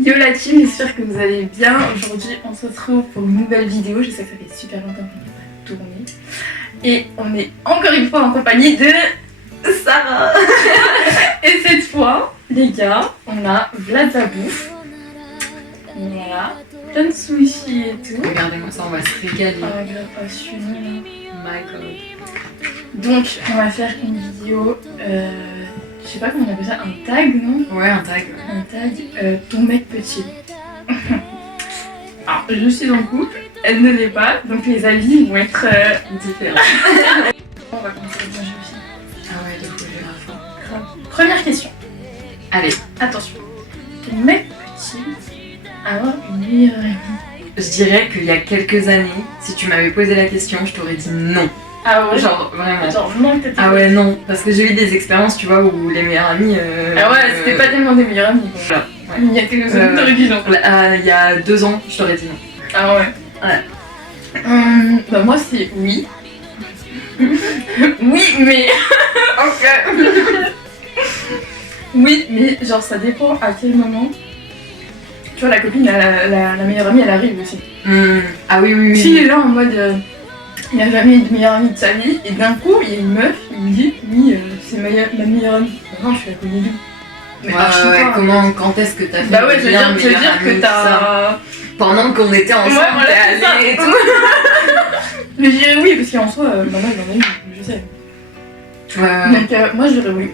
Yo la team, j'espère que vous allez bien. Aujourd'hui, on se retrouve pour une nouvelle vidéo. Je sais que ça fait super longtemps qu'on n'a pas tourné. Et on est encore une fois en compagnie de Sarah. Et cette fois, les gars, on a Vlad Zabouf. Voilà, plein de sushis et tout. Regardez-moi ça, on va se régaler. Ah, grave passionné. My God. Donc, on va faire une vidéo, je sais pas comment on appelle ça, un tag, non? Ouais, un tag. Un tag, ton mec petit. Alors, je suis en couple, elle ne l'est pas, donc les avis vont être différents. On va commencer avec manger aussi. Ah ouais, de fou, j'ai la faim. Grave. Première question. Allez, Attention. Ton mec petit avoir une meilleure amie? je dirais qu'il y a quelques années, si tu m'avais posé la question, je t'aurais dit non. Ah ouais? Genre, vraiment. Genre, non, peut-être. Ah ouais, non. Parce que j'ai eu des expériences, tu vois, où les meilleurs amis... Ah ouais, c'était pas tellement des meilleurs amis. Quoi. Voilà. Ouais. Il y a quelques années, t'aurais dit non. Il y a 2 ans, je t'aurais dit non. Ah ouais. Ouais. Bah moi c'est oui. Oui mais... Ok. Oui mais genre ça dépend à quel moment. Tu vois la copine, la meilleure amie elle arrive aussi. Ah oui, oui, oui. S'il est là en mode... il n'a jamais eu de meilleure amie de sa vie et d'un coup il y a une meuf qui me dit oui c'est ma meilleure amie. Bah non je suis la connue d'où. Mais archi ouais, pas, quand est-ce que t'as fait bah ouais je veux bien dire meilleur que ami, t'as... ça pendant qu'on était ensemble, Ouais, voilà, t'es c'est ça. allé et tout. Mais je dirais oui parce qu'en soi maman il en a eu, je sais. Ouais. Donc moi je dirais oui.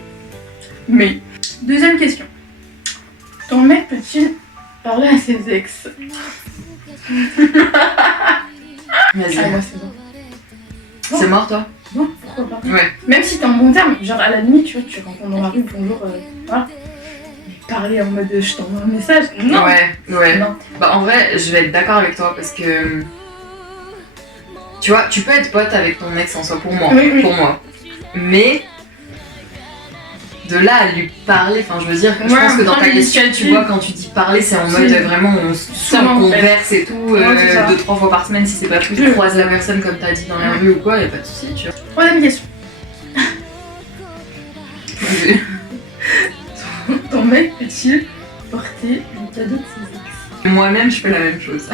Mais, deuxième question. Ton mec peut-il parler à ses ex? Vas-y. Ah moi c'est bon. C'est mort, toi? Non, pourquoi pas? Ouais. Même si t'es en bon terme, genre à la limite tu vois, tu rencontres dans la rue, bonjour, voilà. Mais parler en mode je t'envoie un message, non. Ouais. Non. Bah en vrai, je vais être d'accord avec toi parce que... Tu vois, tu peux être pote avec ton ex en soi, pour moi. Oui. Pour moi. Mais... De là à lui parler, enfin je veux dire, je pense que dans ta question, tu vois, quand tu dis parler, c'est en mode vraiment on Souvent, converse et tout, Ouais, c'est ça. 2-3 fois par semaine si c'est pas plus, tu croises la personne comme t'as dit dans la rue ou quoi, y'a pas de soucis, tu vois. Troisième question. Ton mec peut-il porter le cadeau de ses ex? Moi-même, je fais la même chose.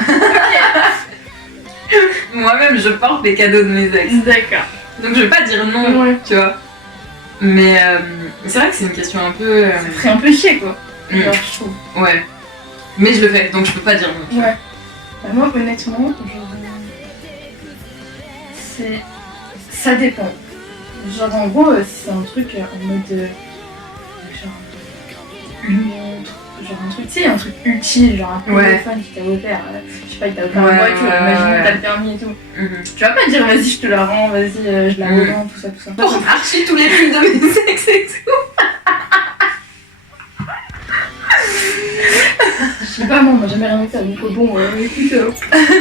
Moi-même, je porte les cadeaux de mes ex. D'accord. Donc je vais pas dire non, Ouais. tu vois. Mais c'est vrai que c'est une question un peu... Ça ferait un peu chier quoi. Genre, je trouve. Ouais. Mais je le fais, donc je peux pas dire non. Ouais. Bah moi honnêtement, c'est... Ça dépend. Genre en gros, c'est un truc en mode... genre... une montre, genre un truc, tu sais, un truc utile, genre un téléphone qui t'a offert, je sais pas, il t'a offert une voiture, imagine t'as le permis et tout. Tu vas pas dire vas-y je te la rends, vas-y je la revends, tout ça. Pour archi tous les films de mes ex et tout. Je sais pas, moi on m'a jamais rien fait, donc bon, écoute,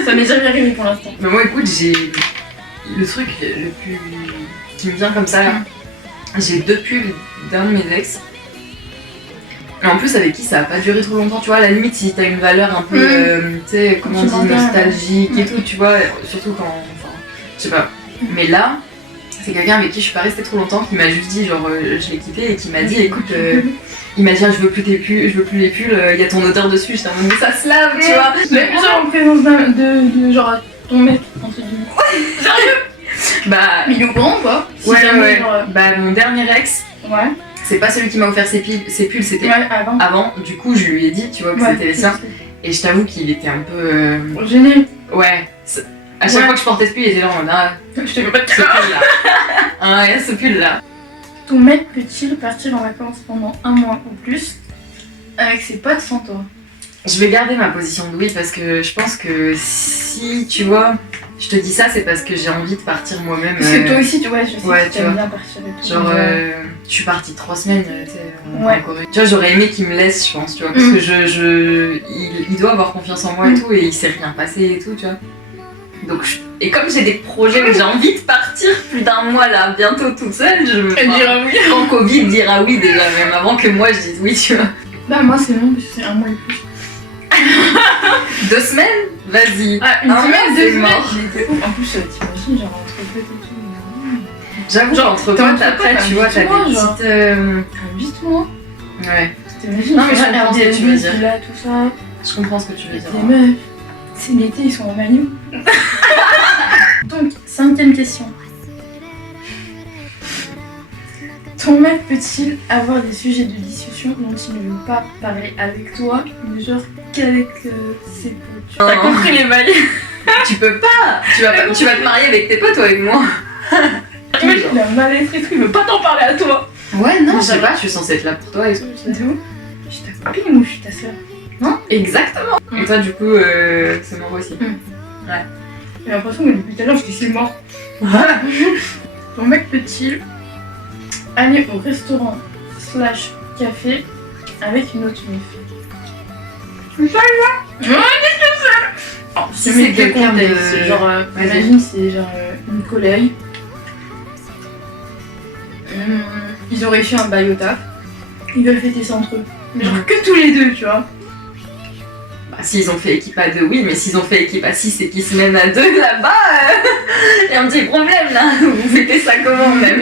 ça m'est jamais arrivé pour l'instant. Mais moi écoute, j'ai le truc le plus qui me vient comme ça là. J'ai 2 pulls d'un de mes ex. Et en plus avec qui ça a pas duré trop longtemps, tu vois, à la limite si t'as une valeur un peu, tu sais, comment on dit, nostalgique et tout, tu vois, surtout quand, enfin, je sais pas. Mais là, c'est quelqu'un avec qui je suis pas restée trop longtemps qui m'a juste dit, genre, je l'ai quitté et qui m'a dit, écoute, il m'a dit, ah, je veux plus les pulls, il y a ton odeur dessus, j'étais en mode, mais ça se lave, tu vois. Mais genre en présence de genre ton mec, entre guillemets. Sérieux? Bah, Mais il est au courant quoi? Si ouais. jamais, genre, Bah, mon dernier ex, ouais. c'est pas celui qui m'a offert ses pulls, c'était avant, du coup je lui ai dit, tu vois, que c'était les siens. Et je t'avoue qu'il était un peu... Gêné. Ouais. À chaque fois que je portais ce pull, il était là en mode, ah, Je te fais pas de ce pull là. Ah, il y a ce pull là. Ton mec peut-il partir en vacances pendant 1 mois ou plus avec ses potes sans toi? Je vais garder ma position de oui parce que je pense que si, tu vois, je te dis ça, c'est parce que j'ai envie de partir moi-même. Parce que toi aussi, tu vois, je sais ouais, que tu aimes bien partir et tout. Genre, je suis partie 3 semaines, tu sais, Ouais. en Corée. Tu vois, j'aurais aimé qu'il me laisse, je pense, tu vois, parce que il doit avoir confiance en moi et tout, et il s'est rien passé et tout, tu vois. Donc, et comme j'ai des projets où j'ai envie de partir plus d'1 mois là, bientôt toute seule, je me dira oui. En Covid, dira oui déjà, même avant que moi je dise oui, tu vois. Bah, moi, c'est non, parce que c'est 1 mois et plus. 2 semaines? Vas-y. Ah, une Un semaine, mois, 2 c'est semaines. mort. J'étais ouf. En plus, t'imagines, genre entre potes et tout. J'avoue, Genre, entre t'es entre potes, après, potes, tu vois, t'as des habite-toi, genre. petites... Habite-toi. Ouais. T'imagines, Non, mais je comprends ce que tu veux dire. Là, tout ça. Je comprends ce que tu veux dire. Les meufs, c'est l'été, ils sont en maillot. Donc, 5e question. Ton mec peut-il avoir des sujets de discussion dont il ne veut pas parler avec toi, mais genre qu'avec ses potes? T'as compris les bails? Tu peux pas. Tu vas te marier avec tes potes ou avec moi? Imagine, il a un mal-être et tout, il veut pas t'en parler à toi. Ouais, non, je sais pas, je suis censée être là pour toi et tout. De où? Je suis ta copine ou je suis ta soeur? Non, exactement. Et toi, du coup, c'est mort aussi. Ouais. J'ai l'impression que depuis tout à l'heure, je dis c'est mort. Ton mec peut-il aller au restaurant / café avec une autre meuf? Si c'est quelqu'un de... Genre, Vas-y. imagine, c'est genre une collègue. Ils auraient fait un bail au taf. Ils veulent fêter ça entre eux. Mais genre que tous les deux, tu vois. Bah, s'ils ont fait équipe à 2, oui, mais s'ils ont fait équipe à 6 et qu'ils se mènent à 2 là-bas, y a un petit problème là. Vous fêtez ça comment même?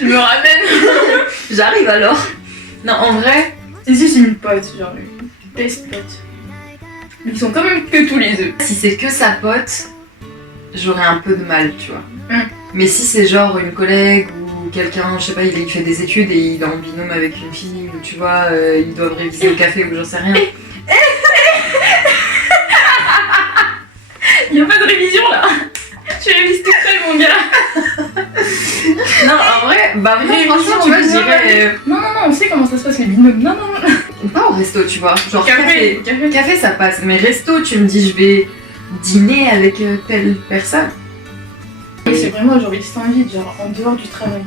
Je me ramène. J'arrive alors. Non, en vrai, Et si c'est une pote, genre une best pote. Mais ils sont quand même que tous les deux. si c'est que sa pote, j'aurais un peu de mal, tu vois. Mm. Mais si c'est genre une collègue ou quelqu'un, je sais pas, il fait des études et il est en binôme avec une fille, ou tu vois, ils doivent réviser au café ou j'en sais rien. Y'a pas de révision là. Tu révises tout seul, mon gars. Non, en vrai, bah moi, franchement, tu vois, je dirais Non, on sait comment ça se passe les binômes. Non. pas au resto, tu vois. Genre Café. Café, ça passe. Mais resto, tu me dis, je vais dîner avec telle personne. Et c'est vraiment genre ils s'invitent, genre en dehors du travail.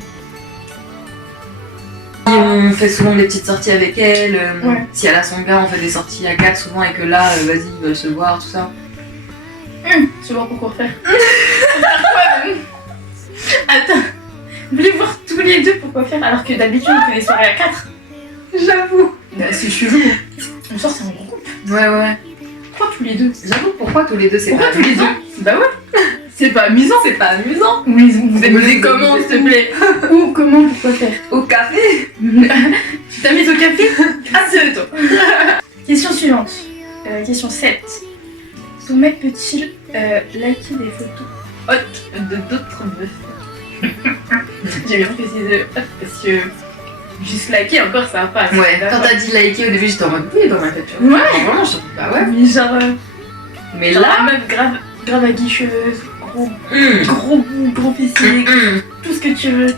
Et on fait souvent des petites sorties avec elle. Ouais. Si elle a son gars, on fait des sorties à 4 souvent et que là, vas-y, ils veulent se voir, tout ça. Tu vois pourquoi faire. Faire quoi même? Attends. Vous voulez voir tous les deux pourquoi faire alors que d'habitude on fait des soirées à 4? J'avoue. Bah c'est chelou. On sort c'est en groupe. Ouais. Pourquoi tous les deux? J'avoue, pourquoi tous les deux, c'est Pourquoi pas tous les deux? amusant? Bah ouais. C'est pas amusant. C'est pas amusant. Vous amusez comment s'il te plaît? Ou comment pourquoi faire? Au café. Tu t'as mis au café? Ah c'est toi. Question suivante. Question 7. Ton mec peut-il liker des photos hautes de d'autres meufs? J'ai bien précisé hot parce que juste liker encore ça passe. Ouais, quand t'as dit liker au début, j'étais en mode oui dans ma tête, tu vois. Ouais. Alors, vraiment, je suis bah ouais. Mais genre, Mais genre là. la meuf grave aguicheuse, gros bout, gros fessier, tout ce que tu veux.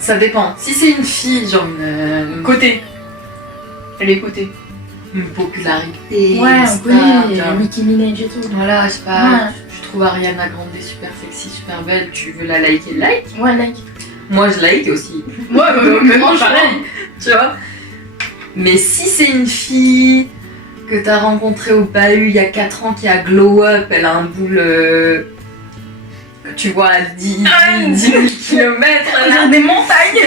Ça dépend. Si c'est une fille, genre une Côté. Les côtés. une popularité, Ouais, on star, connaît, tu vois. Nicki Minaj et tout. Voilà, je sais pas, Ouais. tu trouves Ariana Grande super sexy, super belle, tu veux la liker, like. Ouais, like. Moi je like aussi. Ouais, mais moi Franchement, pareil. tu vois. Mais si c'est une fille que t'as rencontrée au bahut il y a 4 ans qui a glow up, elle a un boule, tu vois, à 10 000 km, Genre des montagnes.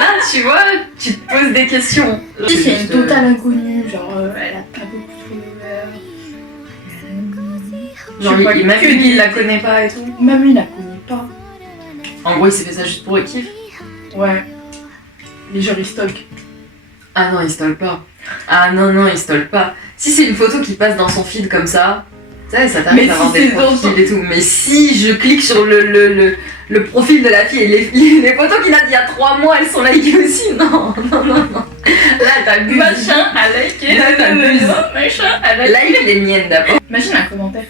là tu vois, tu te poses des questions. Si c'est une totale inconnue, genre elle a pas beaucoup de followers. Genre, Je vois il, même que lui, des- il la connaît pas et tout. Même lui, il la connaît pas. En gros, il s'est fait ça juste pour le kiff. Ouais. Les gens, ils stalk. Ah non, il stalk pas. Ah non, il stalk pas. Si c'est une photo qui passe dans son feed comme ça, tu sais, ça Mais t'arrive si d'avoir c'est des dans profils son- et tout. Mais si je clique sur le profil de la fille et les photos qu'il a d'il y a 3 mois, elles sont likées aussi. Non. Là, t'abuses. Machin à liker. Là, t'abuses. Machin à liker. Like les miennes d'abord. Imagine un commentaire.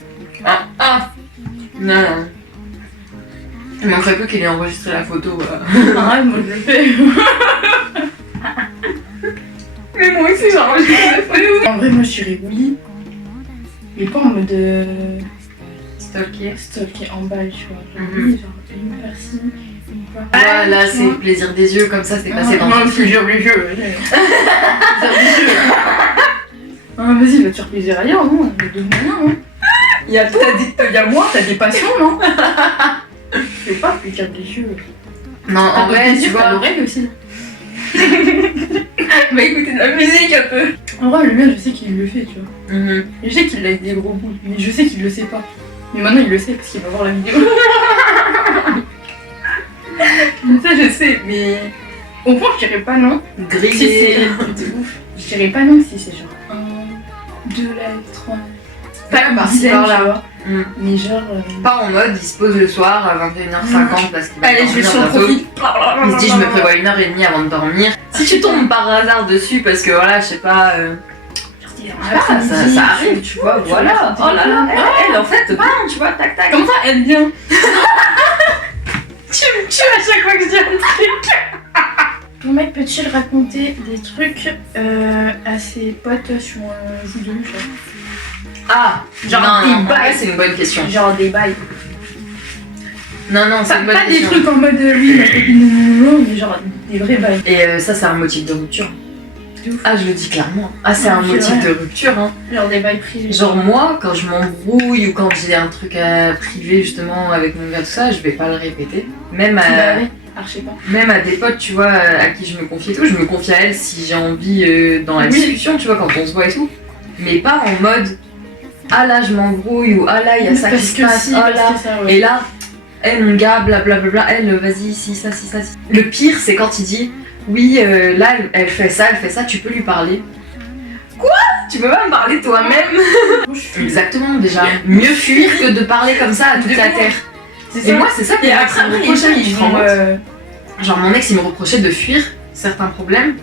Non. Il manquerait plus qu'il ait enregistré la photo. Ah, moi je le fais. Mais moi aussi, j'ai enregistré la photo. En vrai, moi je suis rigouli. Mais pas en mode Stalker. stalker en balle, tu vois. Genre, Mhm. oui, genre une par-ci, une par-là. Voilà, tu c'est vois. plaisir des yeux, comme ça, c'est passé dans Non, ton feed. plaisir des yeux. Ah, vas-y, va te faire plaisir ailleurs, non? Il y a d'autres moyens, hein. Il y a tout. Il y a moi, t'as des passions, non? Je fais pas plaisir des yeux. Non, en vrai, tu t'as vois. l'oreille aussi. Va écouter de la musique un peu. En vrai, le mien, je sais qu'il le fait, tu vois. Mhm. Et je sais qu'il a des gros bouts, mais je sais qu'il le sait pas. Mais maintenant, il le sait parce qu'il va voir la vidéo. Ça, je sais, mais Au point, je dirais pas non. Si Grillé. c'est de ouf. Je dirais pas non si c'est genre 1, 2 likes, 3. Pas comme par-ci, dizaines, par-là. tu vois. Mm. Mais genre. Pas en mode, il se pose le soir à 21h50 parce qu'il va Allez, je vais dormir sur le bientôt. profil. Il se dit, je me prévois 1h30 avant de dormir. Si tu tombes par hasard dessus parce que voilà, je sais pas. Ça arrive, tu vois, voilà. Oh là là, elle en fait, bam, tu vois, tac tac. Comme ça, elle vient. Tu me tues à chaque fois que je dis un truc. Ton mec peut-il raconter des trucs à ses potes sur vidéo, genre Ah, Genre non, des non, bails. ouais, c'est une bonne question. Genre des bails. Non, non, c'est Pas, une bonne pas des question. trucs en mode oui, ma copine, non, mais genre des vrais bails. Et ça, c'est un motif de rupture. De ouf. Ah, je le dis clairement. Ah, c'est Ouais, un c'est motif vrai. de rupture, hein. Genre des bails privés. Genre moi, quand je m'embrouille ou quand j'ai un truc à privé justement avec mon gars, tout ça, je vais pas le répéter. Même à, Bah ouais, archi pas. même à des potes, tu vois, à qui je me confie et tout, je me confie à elle si j'ai envie dans la Oui. discussion, tu vois, quand on se voit et tout. Mais pas en mode, ah là je m'embrouille ou ah là il y a ça qui Parce se que passe, si, ah parce là. que ça, ouais. Et là, elle mon gars, blablabla, elle vas-y, si ça, si ça, si. Le pire c'est quand il dit, oui, là elle fait ça, tu peux lui parler. Quoi? Tu peux pas me parler toi-même? Exactement, déjà. Mieux fuir que de parler comme ça à toute la terre. C'est Et ça. moi, c'est ça que Et mon ex après, me les reprochait. gens, Tu ils te rends vont. compte Genre, mon ex, il me reprochait de fuir certains problèmes.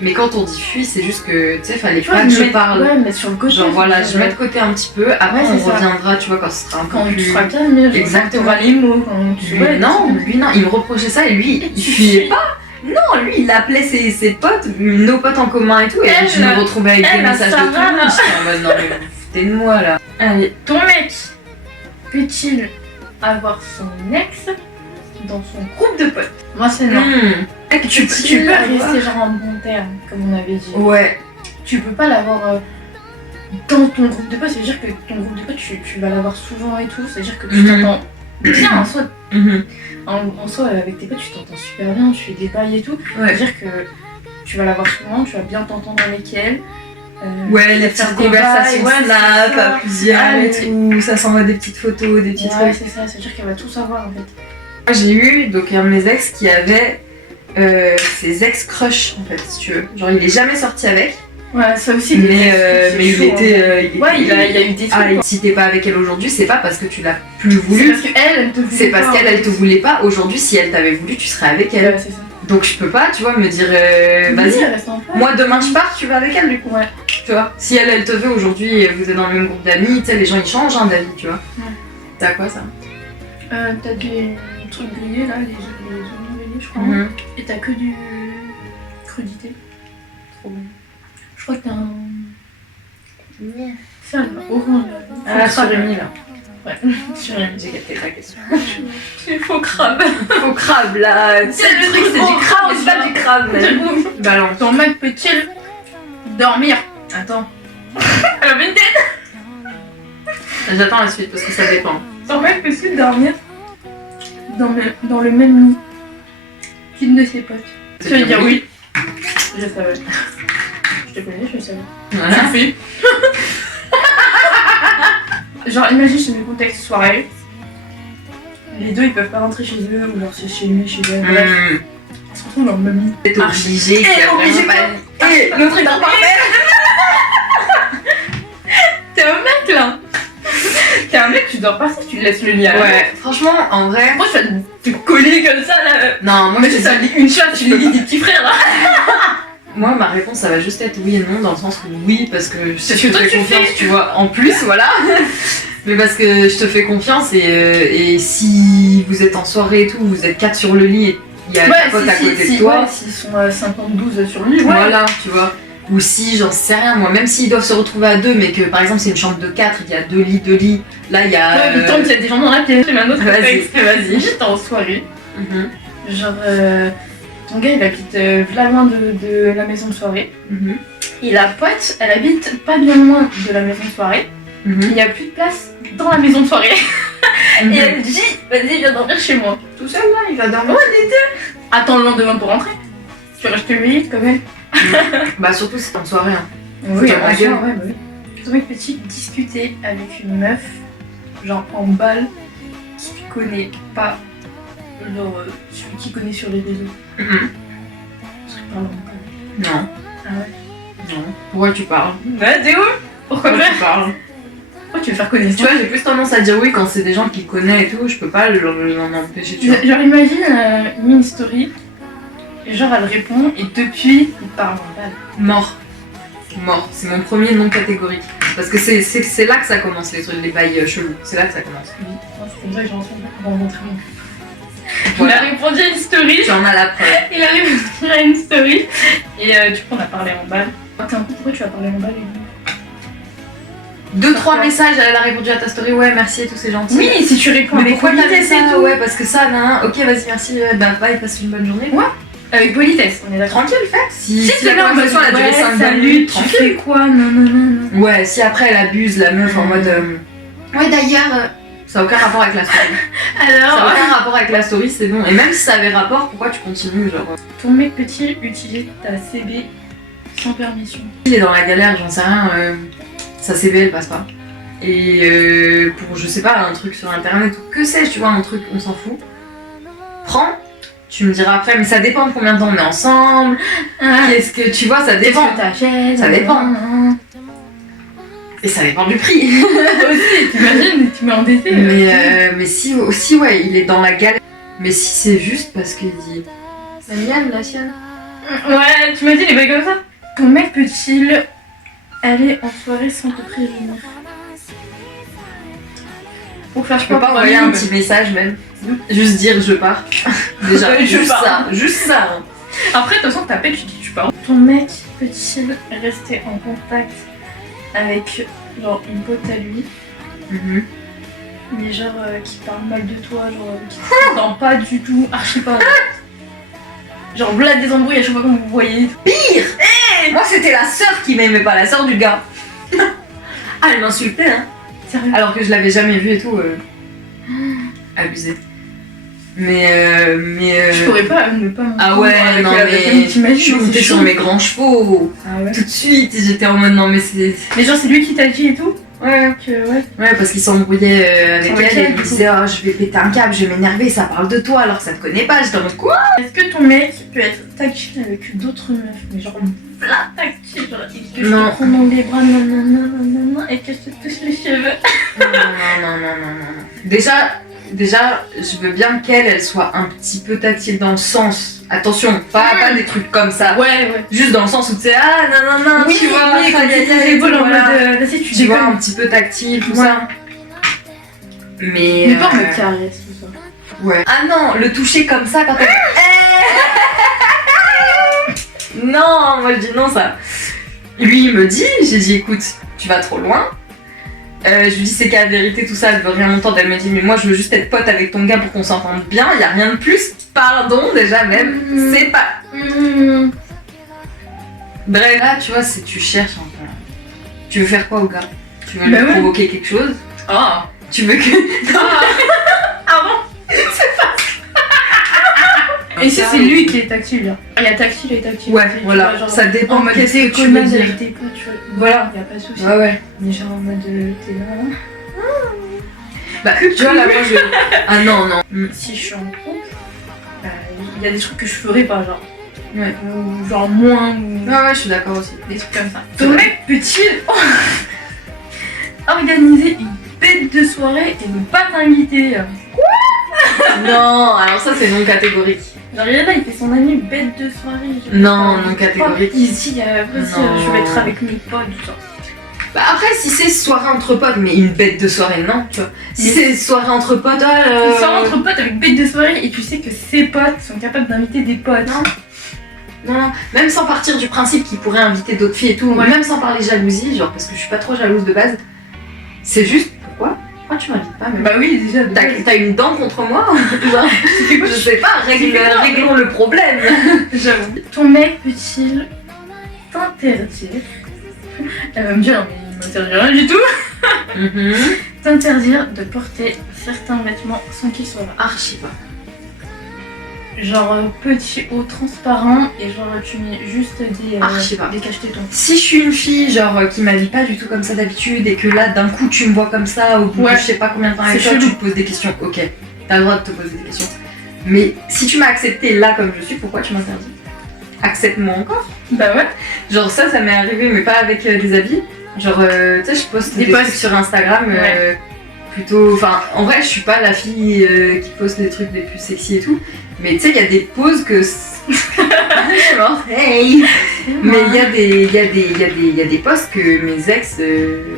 Mais quand on dit fuir, c'est juste que, tu sais, fallait Tu vois, pas que je mettre- parle. Ouais, mettre sur le côté. Genre, voilà, je mets de côté un petit peu. Après, Ouais, on c'est ça. reviendra, tu vois, quand ce sera un peu Quand tu plus. seras calme, genre, Exactement. tu auras les mots. Quand tu... Lui, non, il me reprochait ça et lui, il fuyait pas. Non, lui, il appelait ses potes, nos potes en commun et tout. Et Elle, je me retrouvais avec des elle, messages de ça tout le va. monde. J'étais en mode, non, mais vous vous foutez de moi là. Allez, ton mec peut-il avoir son ex dans son groupe de potes? Moi, c'est non. Tu peux rester genre en bon terme, comme on avait dit. Ouais. Tu peux pas l'avoir dans ton groupe de potes, ça veut dire que ton groupe de potes, tu vas l'avoir souvent et tout, c'est-à-dire que tu Mhm. t'entends bien en soi. Mhm. En soi, avec tes potes, tu t'entends super bien, tu fais des bails et tout. Ouais. C'est-à-dire que tu vas l'avoir souvent, tu vas bien t'entendre avec elle. Ouais, les faire petites des conversations bails, ouais, Snap c'est ça. à plusieurs Ah, et mais- tout, ça s'envoie des petites photos, des petits Ouais, trucs. c'est ça, c'est-à-dire qu'elle va tout savoir en fait. Moi j'ai eu donc un de mes ex qui avait ses ex-crush en fait, si tu veux. Genre il est jamais sorti avec, Ouais, ça aussi, mais, c'est mais il chaud, était. hein. Ouais, il a eu des trucs. Ah, et quoi. si t'es pas avec elle aujourd'hui, c'est pas parce que tu l'as plus C'est voulu, parce qu'elle, elle te voulait c'est parce pas, qu'elle en elle fait. te voulait pas. Aujourd'hui, si elle t'avait voulu, tu serais avec elle. Ouais, c'est ça. Donc je peux pas, tu vois, me dire vas-y. reste en paix. Moi demain je pars, tu vas avec elle du coup. Ouais. Tu vois, si elle te veut aujourd'hui, vous êtes dans le même groupe d'amis, tu sais, les gens ils changent hein, d'avis, tu vois. Ouais. T'as quoi ça? T'as des trucs grillés là, les oignons grillés, je crois. Mhm. Et t'as que du crudité. Trop bon. Je crois que t'as un. C'est un orange. Ah, Faux crabe. surimi là. Ouais, surimi. J'ai capté ta question. C'est faux crabe. Faux crabe là, tu sais, le truc c'est du crabe, mais c'est pas du crabe. Mais... Balance. Ton mec peut-il dormir? Attends. Elle avait une tête. J'attends la suite parce que ça dépend. Ton mec peut-il dormir dans le même lit qu'une de ses potes? Tu vas dire oui. Je savais. Je te connais, je savais. Voilà. Tu le fais. Genre, imagine, je te mets le contexte soirée. Les deux, ils peuvent pas rentrer chez eux, ou alors c'est chez lui, chez elle. Bref, ils se retrouvent dans le même lit. T'es obligé, Et qu'il y a obligé vraiment quoi. pas... Et l'autre il dort par terre. T'es un mec là. T'es un mec, tu dors pas si tu laisses le lit à la main. Ouais, franchement, en vrai... Moi, tu vas te coller comme ça là. Non, moi Mais je c'est te ça, dis- une chatte, tu les lis des petits frères là. Moi, ma réponse, ça va juste être oui et non, dans le sens où oui, parce que je C'est ce te que toi, fais tu confiance, fais. tu vois, en plus, voilà. Mais parce que je te fais confiance et si vous êtes en soirée et tout, vous êtes 4 sur le lit et il y a ta pote à côté de toi, Ouais, s'ils sont 50-12 sur lui, ouais. voilà, tu vois. Ou si, j'en sais rien, moi, même s'ils doivent se retrouver à 2, mais que par exemple c'est une chambre de 4, il y a 2 lits, là il y a... Ouais, mais tant qu'il y a des gens dans la pièce, j'ai un autre Vas-y, contexte. vas-y. J'étais en soirée. Mhm, Genre, ton gars il habite là loin de la maison de soirée. mhm, Et la pote, elle habite pas bien loin de la maison de soirée. mhm, Il n'y a plus de place dans la maison de soirée. mhm. Et elle dit, vas-y, viens dormir chez moi. Tout seul là, il va dormir. Attends le lendemain pour rentrer. Tu restes 8 quand même. Bah surtout si t'es en soirée. Hein. Oui, Foutre la gueule. ouais, bah oui. Ton mec petit discuter avec une meuf, genre en balle, qui connaît pas, genre celui qui connaît sur les réseaux. Mhm. parles en balle. Non. Ah ouais. Non. Pourquoi tu parles? Bah, t'es où? Pourquoi Pourquoi faire? tu parles? Pourquoi tu veux faire connaissance? Tu vois, j'ai plus tendance à dire oui quand c'est des gens qui connaissent et tout, je peux pas l'en empêcher, tu vois. Genre, imagine, il met une story, et genre, elle répond, et depuis, il parle en balle. Mort. Mort. C'est mon premier non catégorique. Parce que c'est là que ça commence, les trucs, les bails chelous. C'est là que ça commence. Oui, moi, c'est comme ça que j'ai rencontré mon cul. Voilà. Il a répondu à une story. Tu en as la preuve. Il a répondu à une story. Et du coup, on a parlé en balle. T'es un coup, pourquoi tu as parlé en balle? 2-3 messages, elle a répondu à ta story, ouais, merci et tout, c'est gentil. Oui, si tu réponds Mais avec pourquoi t'as fait politesse et ça? tout. Ouais, parce que ça, nan, ok, vas-y, merci, bah, bye, passe une bonne journée. Ouais. Avec politesse, on est d'accord. Tranquille, fait. Si Si la conversation elle a duré 5 salut, minutes, tu fais tranquille. quoi? Non, non, non, non. Ouais, si après elle abuse la meuf en mode. Ouais, d'ailleurs, ça n'a aucun rapport avec la story. Ça n'a Alors, aucun rapport avec la story, c'est bon. Et même si ça avait rapport, pourquoi tu continues, genre. ton mec petit utilise ta CB sans permission. Il est dans la galère, j'en sais rien, sa CB elle passe pas. Et pour, je sais pas, un truc sur internet ou que sais-je, tu vois, un truc, on s'en fout. Prends, tu me diras après, mais ça dépend de combien de temps on est ensemble. Qu'est-ce que tu vois, ça dépend. Ça dépend. Et ça dépend du prix. Aussi, t'imagines, tu m'es endetté. Mais si ouais, il est dans la galère. Mais si c'est juste parce qu'il dit la mienne, la sienne. Ouais, tu m'as dit les bails comme ça. Ton mec peut-il aller en soirée sans te prévenir? Pour faire Je peux pas envoyer un petit message même. Juste dire je pars. Déjà, Ouais, je juste pars. ça, juste ça. Hein. Après, de toute façon, t'appelles, tu dis tu pars. Ton mec peut-il rester en contact avec genre une pote à lui, mais genre qui parle mal de toi, genre qui t'entend pas du tout, archi pas. Genre blade des embrouilles à chaque fois que vous vous voyez. Pire. Moi c'était la sœur qui m'aimait pas, la sœur du gars. Ah, elle m'insultait hein. Sérieux. Alors que je l'avais jamais vue et tout. Abusé. Mais Je pourrais pas ne pas m'entendre ah ouais, avec non la mais personne, je t'imagines, suis montée c'est sur chaud. mes grands chevaux. Ah ouais. Tout de suite, j'étais en mode non mais c'est... Mais genre c'est lui qui t'a dit et tout. Ouais. Que ouais. Ouais, parce qu'il s'embrouillait avec Avec elle et elle, il du disait oh, je vais péter un câble, je vais m'énerver, ça parle de toi alors que ça te connaît pas. J'étais en mode quoi? Est-ce que ton mec peut être tactile avec d'autres meufs, mais genre plat tactile, genre et que je Non. te prends dans les bras, nanana, et que je te touche les cheveux. Non. Déjà, je veux bien qu'elle soit un petit peu tactile dans le sens. Attention, pas des trucs comme ça. Ouais. Juste dans le sens où tu sais, ah non, Oui, tu vois, oui, quand aïe, aïe, tu aïe, épaules en mode, voilà. vas-y, tu Tu vois, déconnes. un petit peu tactile, tout Ouais. ça. Mais. Mais pas en mode caresse, tout ça. Ouais. Ah non, le toucher comme ça quand elle. Non, moi je dis non ça. Lui il me dit, j'ai dit écoute, tu vas trop loin. Je lui dis c'est qu'à la vérité tout ça, elle veut rien entendre. Elle me dit mais moi je veux juste être pote avec ton gars pour qu'on s'entende bien, y a rien de plus. Pardon déjà même, c'est pas. Bref là tu vois, c'est tu cherches un peu. Tu veux faire quoi au gars? Tu veux Bah lui ouais. provoquer quelque chose? Ah. Tu veux que. Ah bon? Et si c'est lui qui est tactile, là. Il y a tactile et tactile. Ouais, Tu voilà, vois, genre, ça dépend en mode qu'est-ce t'es que tu veux connasse dire. avec tes potes, tu vois. Voilà. Y a pas de soucis. Ouais. Mais genre en mode t'es là. Bah tu vois là moi je. Ah non. Si je suis en couple, bah, il y a des trucs que je ferais pas, genre. Ouais. Ou genre moins, ou Ouais, je suis d'accord aussi. des trucs comme ça. Ton mec peut-il organiser une bête de soirée et ne pas t'inviter? Non, alors ça c'est non catégorique. Genre il fait son ami bête de soirée. je Non, sais pas. non catégorique. Ici, vas-y, Non. je vais être avec mes potes, tout ça. Bah après si c'est soirée entre potes, mais une bête de soirée non, tu vois. Si Mais- c'est soirée entre potes, Tu sors entre potes avec bête de soirée et tu sais que ses potes sont capables d'inviter des potes. Non, même sans partir du principe qu'il pourrait inviter d'autres filles et tout, Ouais. même sans parler jalousie, genre parce que je suis pas trop jalouse de base, c'est juste pourquoi tu m'invites pas même. Bah oui, déjà. de base. T'as une dent contre moi? Genre, Tu fais quoi? je sais pas, réglons le problème. J'avoue. Ton mec peut-il t'interdire? Elle va me dire, mais il m'interdit rien du tout. T'interdire de porter certains vêtements sans qu'ils soient Archi pas. genre petit haut transparent et genre tu mets juste Archi pas. des cache-tétons. Si je suis une fille genre qui m'habille pas du tout comme ça d'habitude et que là d'un coup tu me vois comme ça au bout Ouais. de je sais pas combien de temps avec C'est toi, chelou. tu te poses des questions, ok, t'as le droit de te poser des questions. Mais si tu m'as accepté là comme je suis, pourquoi tu m'interdis? accepte-moi encore. Bah ouais. Genre ça m'est arrivé, mais pas avec des habits. Genre, tu sais, je poste des posts trucs sur Instagram, Ouais. plutôt... Enfin, en vrai, je suis pas la fille qui poste les trucs les plus sexy et tout, mais tu sais, il y a des poses que... je suis morte, hey. Mais il y a des posts que mes ex...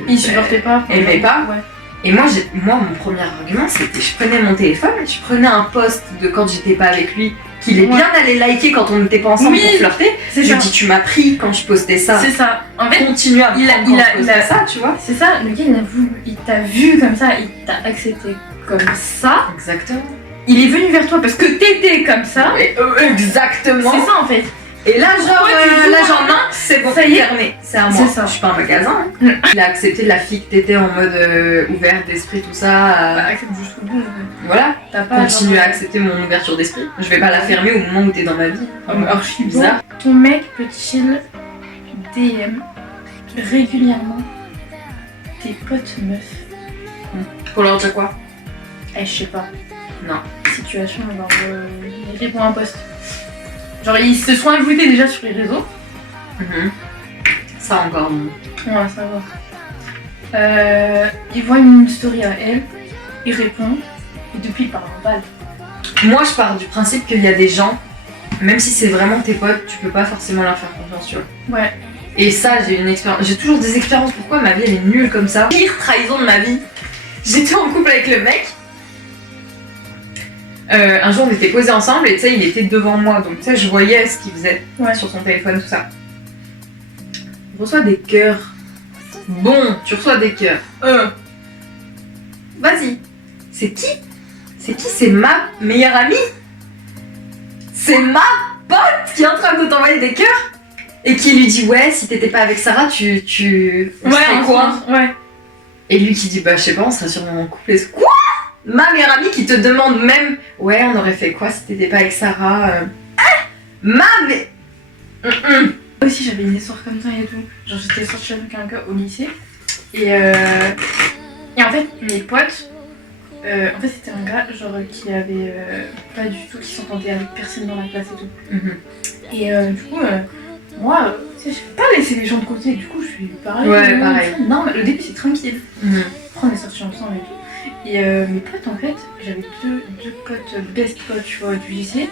Ils supportaient pas. aimaient pas. Ouais. Et moi, mon premier argument, c'était je prenais mon téléphone, je prenais un post de quand j'étais pas avec lui, qu'il est Ouais. bien allé liker quand on n'était pas ensemble Oui, pour flirter. C'est Je ça. lui dis, tu m'as pris quand je postais ça. C'est ça. En fait, Continue à me il a- prendre quand il a- je postais il a- ça, tu vois. c'est ça. Le gars, il t'a vu comme ça, il t'a accepté comme ça. Exactement. Il est venu vers toi parce que t'étais comme ça. Exactement. C'est ça en fait. Et là, genre, Pourquoi tu joues non, c'est bon, Ça y est. fermé. C'est à moi. C'est ça. Je suis pas un magasin. Hein. Il a accepté la fille que t'étais en mode ouvert d'esprit, tout ça. Bah, accepte jusqu'au bout. Voilà. T'as pas. Continue genre, à accepter mon ouverture d'esprit. Je vais pas la fermer au moment où t'es dans ma vie. archi bizarre. Ton mec peut-il DM régulièrement tes potes meufs? Pour leur dire quoi? Eh, je sais pas. Non. Situation, genre, il répond à un post. Genre, ils se sont ajoutés déjà sur les réseaux. Ça encore non. Ouais, ça va. Il voit une story à elle, il répond, et depuis il parle en balle. Moi, je pars du principe qu'il y a des gens, même si c'est vraiment tes potes, tu peux pas forcément leur faire confiance, tu vois. Ouais. Et ça, j'ai toujours des expériences. Pourquoi ma vie elle est nulle comme ça? Pire trahison de ma vie. J'étais en couple avec le mec. Un jour, on était posés ensemble et tu sais, il était devant moi, donc tu sais, je voyais ce qu'il faisait sur son téléphone, tout ça. Il reçoit des cœurs. Bon, tu reçois des cœurs. Vas-y. C'est qui? C'est ma meilleure amie. C'est ma pote qui est en train de t'envoyer des cœurs et qui lui dit ouais, si t'étais pas avec Sarah, tu ferais quoi? Ouais. Et lui qui dit bah je sais pas, on serait sûrement en couple. Et quoi? Ma meilleure amie qui te demande même ouais, on aurait fait quoi si t'étais pas avec Sarah? Aussi j'avais une histoire comme ça et tout. Genre j'étais sortie avec un gars au lycée et en fait mes potes, en fait c'était un gars genre qui avait pas du tout, qui s'entendait avec personne dans la classe et tout. Et du coup moi, tu sais, je vais pas laisser les gens de côté, du coup je lui parlais. Ouais, pareil. Non, mais le début c'est tranquille. Après on est sortis ensemble et tout. Et mes potes en fait, j'avais deux potes, best potes tu vois du lycée.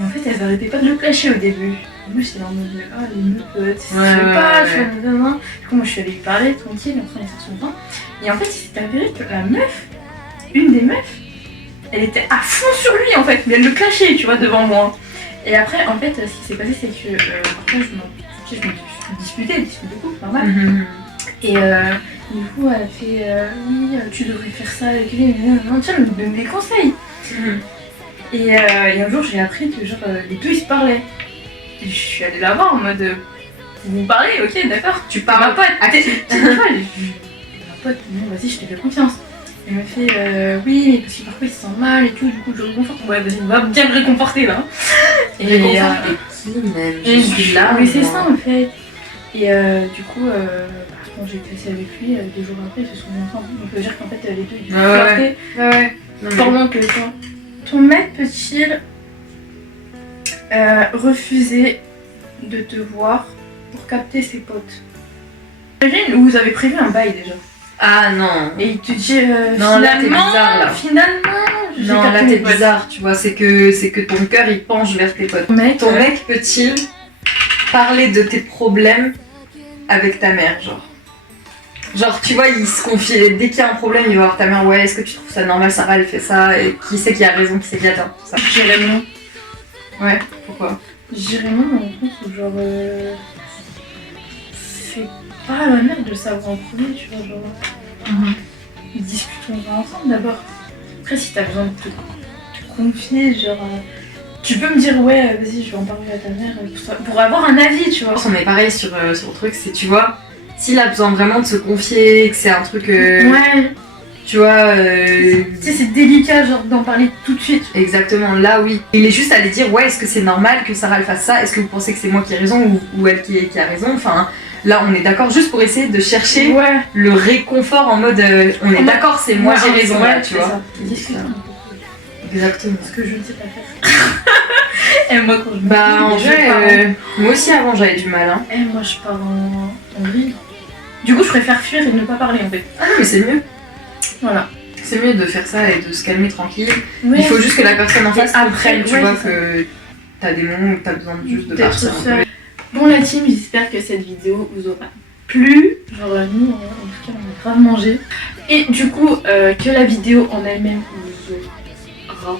Et en fait elles arrêtaient pas de le clasher au début. Et moi j'étais en mode ah les meufs, je sais pas, tu vois, nanana. Du coup moi je suis allée lui parler tranquille, et après on est sortis ensemble. Et en fait il s'est avéré que la meuf, une des meufs, elle était à fond sur lui en fait, mais elle le clashait tu vois devant moi. Et après en fait ce qui s'est passé c'est que après je me disputais beaucoup, normal. Et du coup elle a fait oui tu devrais faire ça avec lui, non tiens elle me donne des conseils. Et un jour j'ai appris que genre les deux ils se parlaient. Et je suis allée la voir en mode vous parlez, ok d'accord, Tu ma parles pote, à qui? ma pote, non vas-y je te fais confiance. Elle me fait oui mais parce que parfois il se sent mal et tout, du coup je le réconforte. Ouais vas-y on va bien le réconforter là. Et Réconforter qui même? Je suis là. oui c'est ça en fait. Et du coup quand j'ai cassé avec lui, 2 jours après ils se sont mis ensemble. Donc ça veut dire qu'en fait les deux ils flirtaient Ouais. Non, mais- pendant que toi. Ton mec peut-il refuser de te voir pour capter ses potes? Imagine où vous avez prévu un bail déjà. Ah non. Et il te dit Non, là, t'es bizarre, là. Finalement, j'ai Non, capté là mes t'es potes. bizarre, tu vois, c'est que ton cœur il penche vers tes potes. Ton mec, Ton mec peut-il parler de tes problèmes avec ta mère, genre? Genre, tu vois, il se confie, dès qu'il y a un problème, il va voir ta mère, ouais, est-ce que tu trouves ça normal, Sarah, elle fait ça, et qui c'est qui a raison, qui c'est qui a tort, tout ça. je dirais non. Ouais, pourquoi? Je dirais non dans le sens où genre c'est pas à la mère de le savoir en premier, tu vois, genre discutons ensemble d'abord. Après si t'as besoin de te confier, genre tu peux me dire ouais vas-y je vais en parler à ta mère pour avoir un avis, tu vois. On est pareil sur le truc, c'est tu vois, s'il a besoin vraiment de se confier, que c'est un truc, Ouais, tu vois, tu sais c'est délicat genre d'en parler tout de suite. exactement, là oui. Il est juste allé dire ouais, est-ce que c'est normal que Sarah elle fasse ça? Est-ce que vous pensez que c'est moi qui ai raison ou elle qui a raison? Enfin, là on est d'accord juste pour essayer de chercher Ouais. le réconfort en mode on est En mode- d'accord, c'est moi j'ai raison là, tu c'est vois. ça. Discutons. Exactement. Parce que je ne sais pas faire. Et moi, quand je me Bah dis, en je pars vrai, moi aussi avant j'avais du mal. Hein. moi, je pars en vrille. Du coup, je préfère fuir et ne pas parler en fait. Ah non mais c'est mieux. Voilà. C'est mieux de faire ça et de se calmer tranquille. Ouais. Il faut juste que la personne en face Et après, comprenne, tu ouais, vois, c'est ça. que t'as des moments où t'as besoin juste de D'être partir. seule. Bon la team, j'espère que cette vidéo vous aura plu. Genre nous, en tout cas, on a grave mangé. Et du coup, que la vidéo en elle-même vous aura...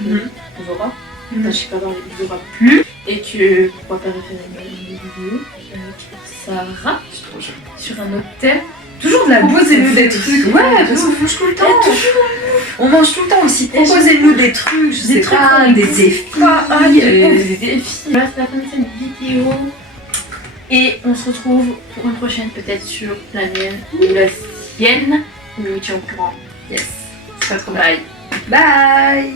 Mhm. Vous aura Mhm. je sais pas parler, vous aura plu. Et que pourquoi pas refaire une vidéo avec Sarah C'est trop chaud. sur un autre thème. Toujours de la bouffe. Proposez-nous des trucs. Ouais, parce qu'on mange tout le temps. On mange tout le temps aussi. Proposez-nous des trucs, je sais pas, des défis. Des défis. Voilà, c'est la fin de cette vidéo. Et on se retrouve pour une prochaine, peut-être sur la mienne ou la sienne. Ou tu es au courant. Yes. C'est pas trop Bye. Bye.